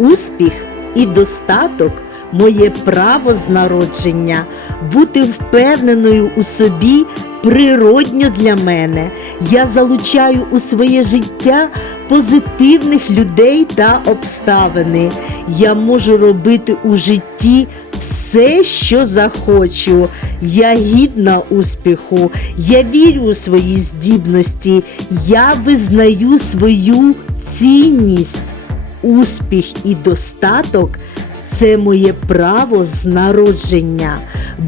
Успіх і достаток моє право з народження, бути впевненою у собі природньо для мене. Я залучаю у своє життя позитивних людей та обставини. Я можу робити у житті все, що захочу. Я гідна успіху, я вірю у свої здібності, я визнаю свою цінність. Успіх і достаток це моє право з народження.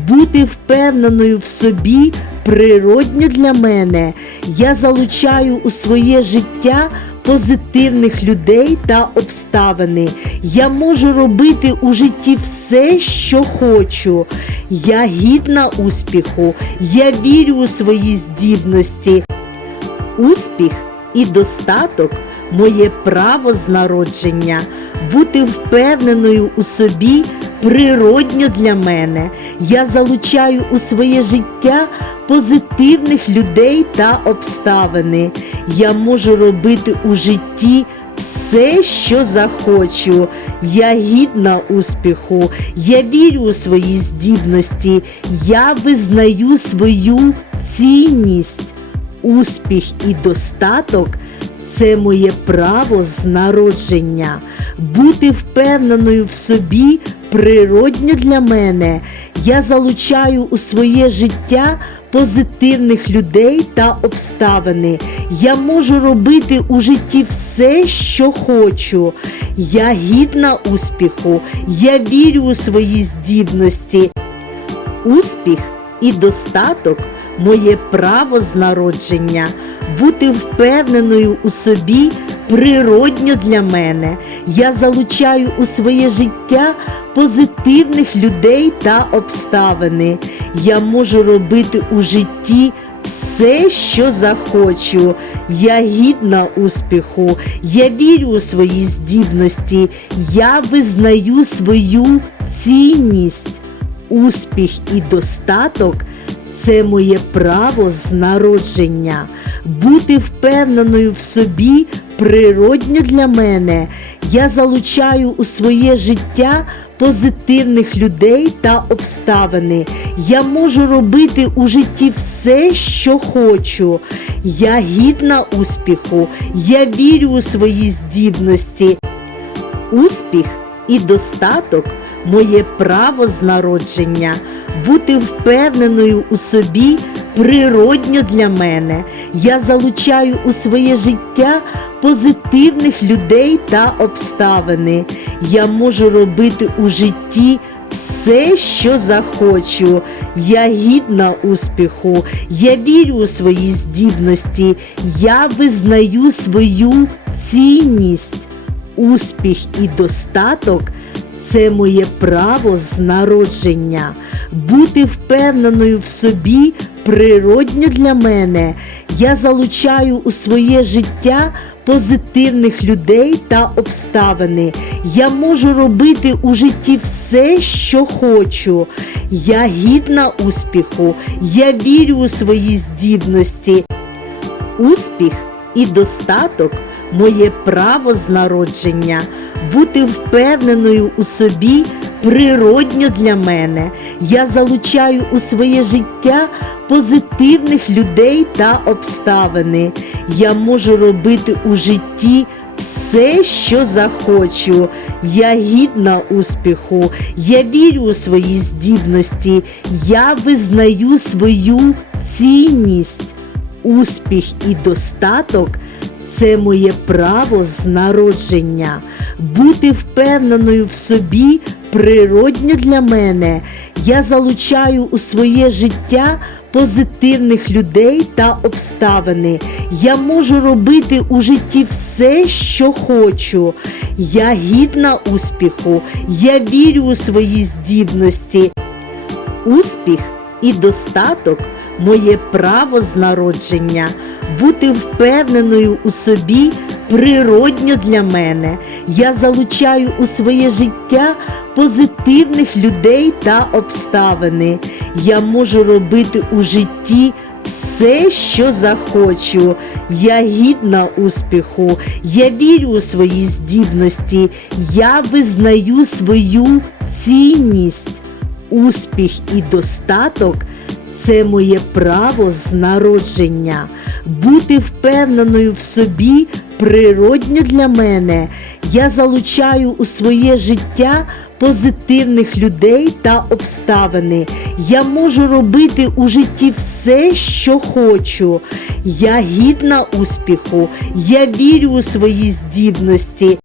Бути впевненою в собі природньо для мене. Я залучаю у своє життя позитивних людей та обставини. Я можу робити у житті все, що хочу. Я гідна успіху, я вірю у свої здібності. Успіх і достаток моє право з народження, бути впевненою у собі природньо для мене. Я залучаю у своє життя позитивних людей та обставини. Я можу робити у житті все, що захочу. Я гідна успіху, я вірю у свої здібності, я визнаю свою цінність. Успіх і достаток це моє право з народження. Бути впевненою в собі природньо для мене. Я залучаю у своє життя позитивних людей та обставини. Я можу робити у житті все, що хочу. Я гідна успіху, я вірю у свої здібності. Успіх і достаток моє право з народження, бути впевненою у собі природньо для мене. Я залучаю у своє життя позитивних людей та обставини. Я можу робити у житті все, що захочу. Я гідна успіху, я вірю у свої здібності, я визнаю свою цінність. Успіх і достаток це моє право з народження. Бути впевненою в собі природньо для мене. Я залучаю у своє життя позитивних людей та обставини. Я можу робити у житті все, що хочу. Я гідна успіху, я вірю у свої здібності. Успіх і достаток моє право з народження, бути впевненою у собі природньо для мене. Я залучаю у своє життя позитивних людей та обставини. Я можу робити у житті все, що захочу. Я гідна успіху, я вірю у свої здібності, я визнаю свою цінність. Успіх і достаток це моє право з народження. Бути впевненою в собі природньо для мене. Я залучаю у своє життя позитивних людей та обставини. Я можу робити у житті все, що хочу. Я гідна успіху, я вірю у свої здібності. Успіх і достаток моє право з народження, бути впевненою у собі природньо для мене. Я залучаю у своє життя позитивних людей та обставини. Я можу робити у житті все, що захочу. Я гідна успіху, я вірю у свої здібності, я визнаю свою цінність. Успіх і достаток це моє право з народження. Бути впевненою в собі природньо для мене. Я залучаю у своє життя позитивних людей та обставини. Я можу робити у житті все, що хочу. Я гідна успіху, я вірю у свої здібності. Успіх і достаток моє право з народження, бути впевненою у собі природньо для мене. Я залучаю у своє життя позитивних людей та обставини. Я можу робити у житті все, що захочу. Я гідна успіху, я вірю у свої здібності, я визнаю свою цінність. Успіх і достаток це моє право з народження. Бути впевненою в собі природньо для мене. Я залучаю у своє життя позитивних людей та обставини. Я можу робити у житті все, що хочу. Я гідна успіху, я вірю у свої здібності.